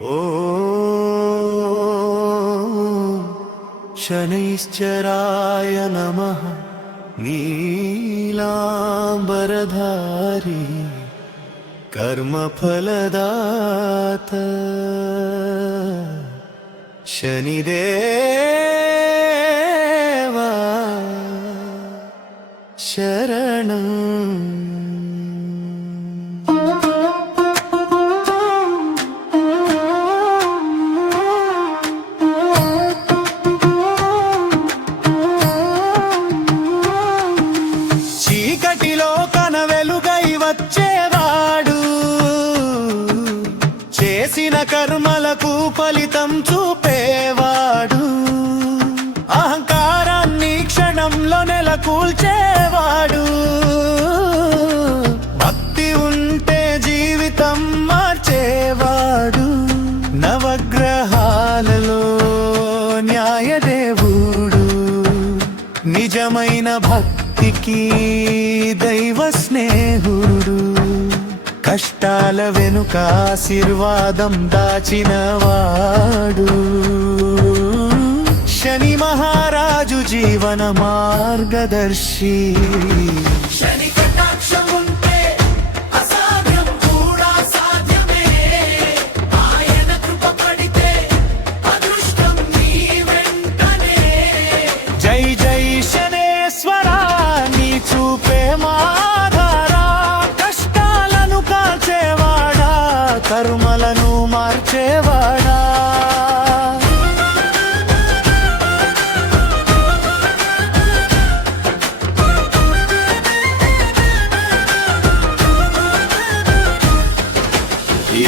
ఓ శనైశ్చరాయ నమః నీలాంబరధారి కర్మఫలదాత శనిదేవా శరణం. చీకటిలో కన వెలుగై వచ్చేవాడు, చేసిన కర్మలకు ఫలితం చూపేవాడు, అహంకారాన్ని క్షణంలో నెలకూల్చేవాడు, భక్తి ఉంటే జీవితం మార్చేవాడు, నవగ్రహాలలో న్యాయదేవుడు, నిజమైన భక్తికి దైవ స్నేహుడు, కష్టాల వెనుక ఆశీర్వాదం దాచినవాడు, శని మహారాజు జీవన మార్గదర్శి. శని కటాక్షం ఉంటే అసాధ్యం కూడా సాధ్యమే, ఆయన కృప పడితే అదృష్టం నీ వెంటనే. జై జై శనేశ్వరా నీ చూపే మాధారా, కష్టాలను కాల్చేవాడా కర్మలను మార్చేవాడా.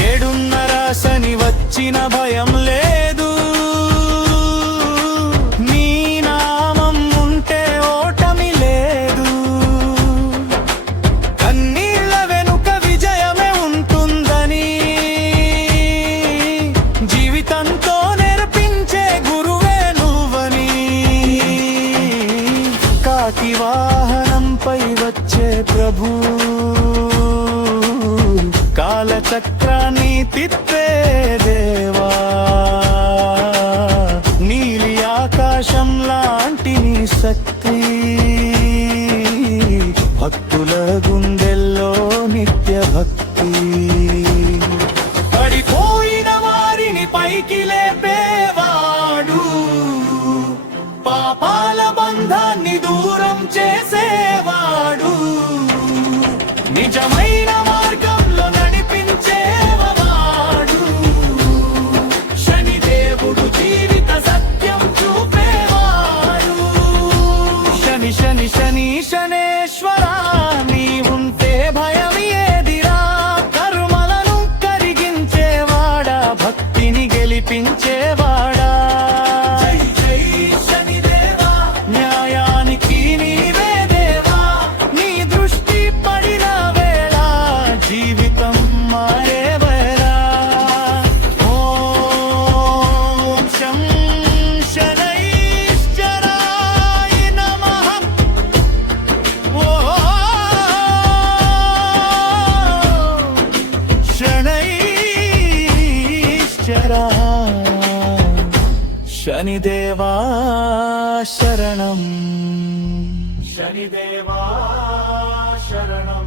ఏడున్నర శని వచ్చిన భయం లేదు, నీ నామం ఉంటే ఓటమి లేదు, కన్నీళ్ల వెనుక విజయమే ఉంటుందని జీవితంతో నేర్పించే గురువే నువ్వని. కాకి వాహనంపై వచ్చే ప్రభు, కాలచక్రాన్ని తిప్పే దేవా, నీలి ఆకాశం లాంటి నీ శక్తి, భక్తుల గుండెల్లో నిత్య భక్తి. పడిపోయిన వారిని పైకి లేపేవాడు, పాపాల బంధాన్ని దూరం చేసేవాడు, నిజమైన మార్గంలో నడిపించేవాడు, శనిదేవుడు జీవిత సత్యం చూపేవాడు. శని శని శని శనేశ్వరా నీ ఉంటే భయం ఏదిరా, కర్మలను కరిగించేవాడా భక్తిని గెలిపించేవాడా. జై జై శనిదేవా న్యాయానికి నీవే దేవా, నీ దృష్టి పడిన వేళ జీవితం మారేవరా. ఓం శం శనైశ్చరాయ నమః. ఓం శనైశ్చరా శనిదేవా శరణం. శనిదేవా శరణం.